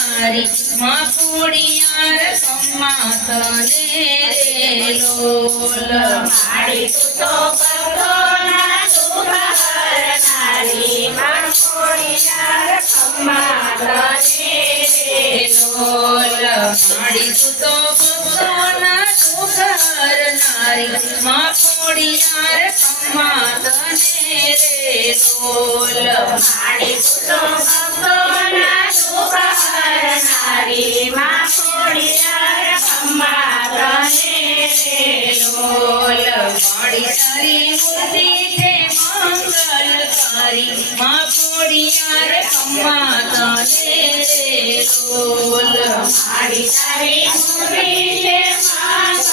નારી માં ખોડિયાર ખમ્મા તને રે લોલ મારી તું તો ભક્તોના દુઃખ હરનારી માં ખોડિયાર ખમ્મા તને રે લોલ મારી તું તો ભક્તોના દુઃખ હરનારી માં ખોડિયાર ખમ્મા તને રે લોલ મારી તું તો ભક્તોના દુઃખ હરનારી માં ખોડિયાર ખમ્મા તને રે લોલ મારી તારી મૂર્તિ છે મંગલકારી માં ખોડિયાર ખમ્મા તને રે લોલ મારી તારી મૂર્તિ છે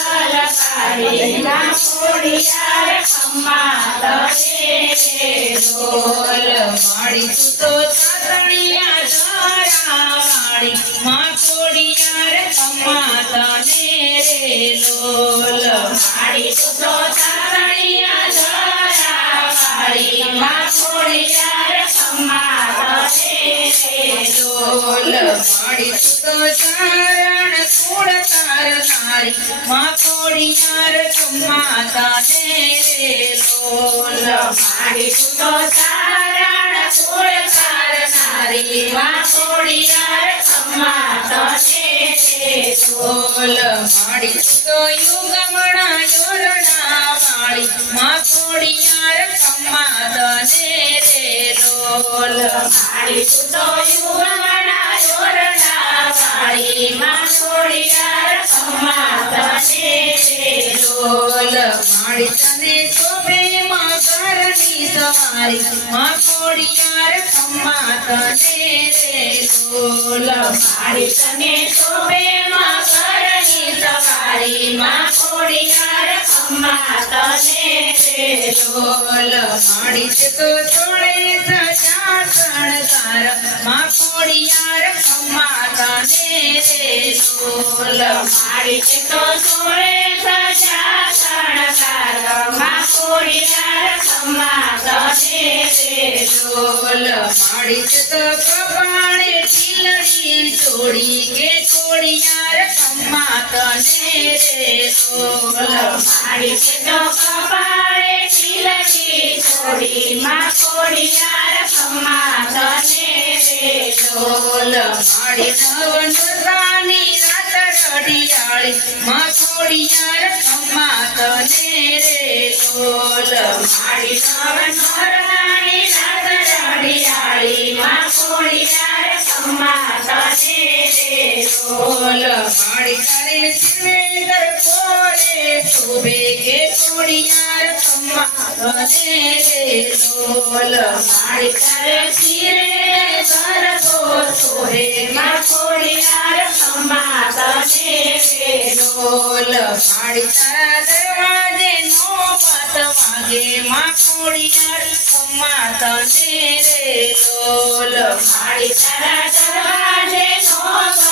મંગલકારી માં ખોડિયાર ખમ્મા તને રે લોલ મારી તું તો ચાતણિયા ધારા વાળી માં ખોડિયાર ખમ્મા તને રે લોલ મારી તું તો ચાતણિયા ધારા વાળી માં ખોડિયાર ખમ્મા તને રે લોલ મારી તું તો ચારણ કુળ તારનારી માં ખોડિયાર ખમ્મા તને રે લોલ મારી તું તો ચારણ કુળ તારનારી માં ખોડિયાર ખમ્મા તને રે લોલ મારી તું તો યુગમણા યોરણા વાળી માં ખોડિયાર ખમ્મા તને રે લોલ મારી તું તો યુગમણા યોરણા વાળી માં ખોડિયાર ખમ્મા તને રે લોલ મારી તને શોભે મકરની સવારી માં ખોડિયાર ખમ્મા તને રે લોલ મારી તને શોભે મકરની સવારી માં ખોડિયાર ખમ્મા તને રે લોલ મારી તે તો જોડે સજા શણગાર માં ખોડિયાર ખમ્મા તને રે લોલ મારી તે તો જોડે સજા શણગાર માં ખોડિયાર ખમ્મા તને રે લોલ મારી તે તો કપાળે ટીલડી જોડી કે ખોડિયાર ખમ્મા તને રે લોલ મારી તે તો કપાળે તિલકી છોડી માં ખોડિયાર ખમ્મા તને રે લોલ મારી નવનરાની રાત રઢિયાળી માં ખોડિયાર ખમ્મા તને રે લોલ મારી નવનરાની રાત રઢિયાળી માં ખોડિયાર ખમ્મા તને રે લોલ મારી તારે સિવેન્દર કોરે શોભે કે ખોડિયાર ખમ્મા તને રે લોલ મારી તારે શિરે સરગો સોરે માં ખોડિયાર ખમ્મા તને રે લોલ મારી તારા દરવાજે નોબત વાગે માં ખોડિયાર ખમ્મા તને રે લોલ મારી તારા દરવાજે નોબત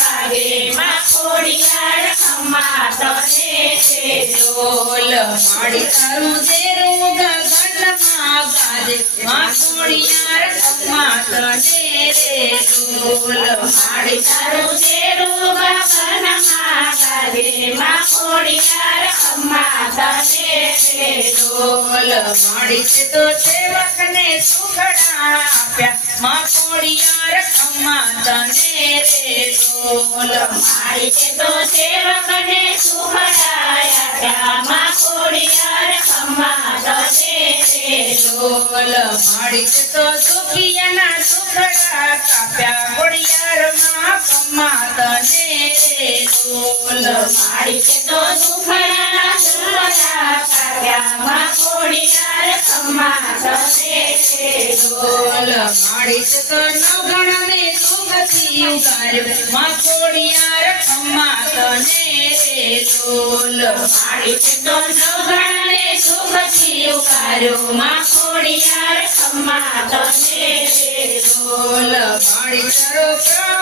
વાગે માં ખોડિયાર ખમ્મા તને રે લોલ મારી તારું દેરું ગગનમાં ગાજે માં ખોડિયાર ખમ્મા તને રે લોલ મારી તારું તેરું ગગનમાં ગાજે માં ખોડિયાર ખમ્મા તને રે લોલ મારી તે તો સેવકને સુખડા આપ્યા માં ખોડિયાર ખમ્મા તને રે લોલ મારી તે તો સેવકને સુખડાયા માં ખોડિયાર ખમ્મા તને રે લોલ મારી તે તો સુખિયાના સુખડા કાપ્યા ખોડિયાર માં ખમ્મા તને રે લોલ મારી તે તો સુખડાના સુખડા કાપ્યા માં ખોડિયાર ખમ્મા તને રે લોલ મારી તે તો નવગણને સુખથી ઉગાર્યો માં ખોડિયાર ખમ્મા તને રે લોલ મારી તે તો નવગણને સુખથી ઉગાર્યો માં ખોડિયાર ખમ્મા તને રે લોલ મારી તારો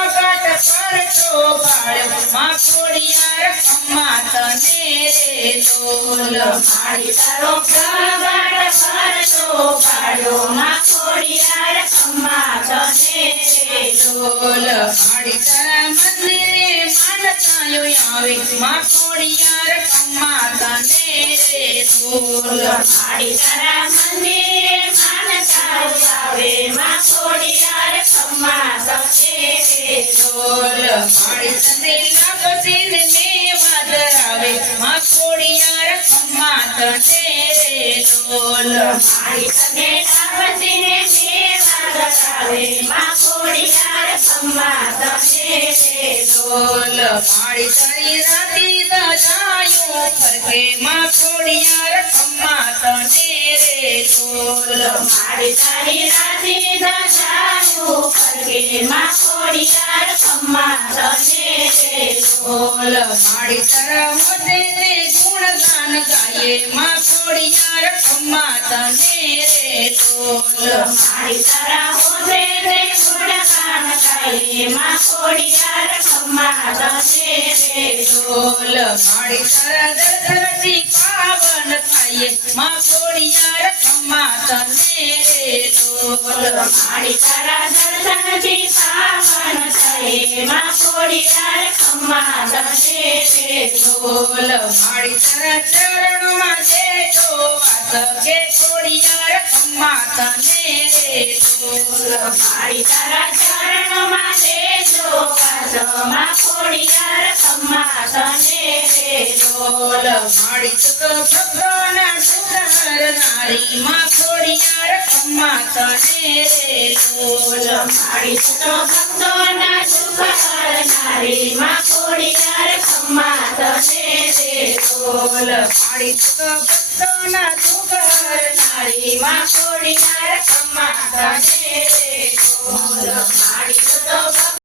પ્રગટ પરચો બાળ્યો માં ખોડિયાર ખમ્મા તને રે લોલ મારી તારો પ્રગટ પરચો પાડ્યો માં ખોડિયાર ખમ્મા તને રે લોલ માડી તારા મંદિરે માનતાયો આવે માં ખોડિયાર ખમ્મા તને રે ઢોલ માડી તારા મંદિરે માનતા આવે માં ખોડિયાર ખમ્મા તને રે ઢોલ માડી તને લાગશે ને મેવા ધરાવે માં ખોડિયાર ખમ્મા તને રે ઢોલ માડી તને લાવતીને સેવા કરાવે માં ખોડિયાર ખમ્મા તને રે ઢોલ માડી તારી રાતી દાજાયો ફરકે માં ખોડિયાર ખમ્મા તને રે ઢોલ માડી તારી રાતી દશાનું ફરકે માં ખોડિયાર ખમ્મા તને રે ઢોલ માડી તારા મોઢે ને ગુણગાન ગાયે માં ખોડિયાર ખમ્મા તને રે ઢોલ મારી તારા હોદે તે ગુણગાન ગાઈએ માં ખોડિયાર ખમ્મા તને રે ઢોલ માડી તારા દર્શનથી પાવન થાય માં ખોડિયાર ખમ્મા તને રે ઢોલ મારી તારા દર્શનથી પાવન થાય માં ખોડિયાર ખમ્મા તને રે ઢોલ માડી તારા ચરણમાં જેઠો વાસ કે ખોડિયાર ખમ્મા તને રે ઢોલ મારી તારા ચરણમાં દેજો વાસો માં ખોડિયાર ખમ્મા તને રે ઢોલ માડી તો ભગવાના સુંદર નારી માં ખોડિયાર ખમ્મા તને રે ઢોલ મારી તો ભક્તોના સુખ હરનારી માં ખોડિયાર ખમ્મા તને રે ઢોલ માડી તો ભક્તોના દુઃખ હરનારી માં ખોડિયાર ખમ્મા તને રે ઢોલ મારી તો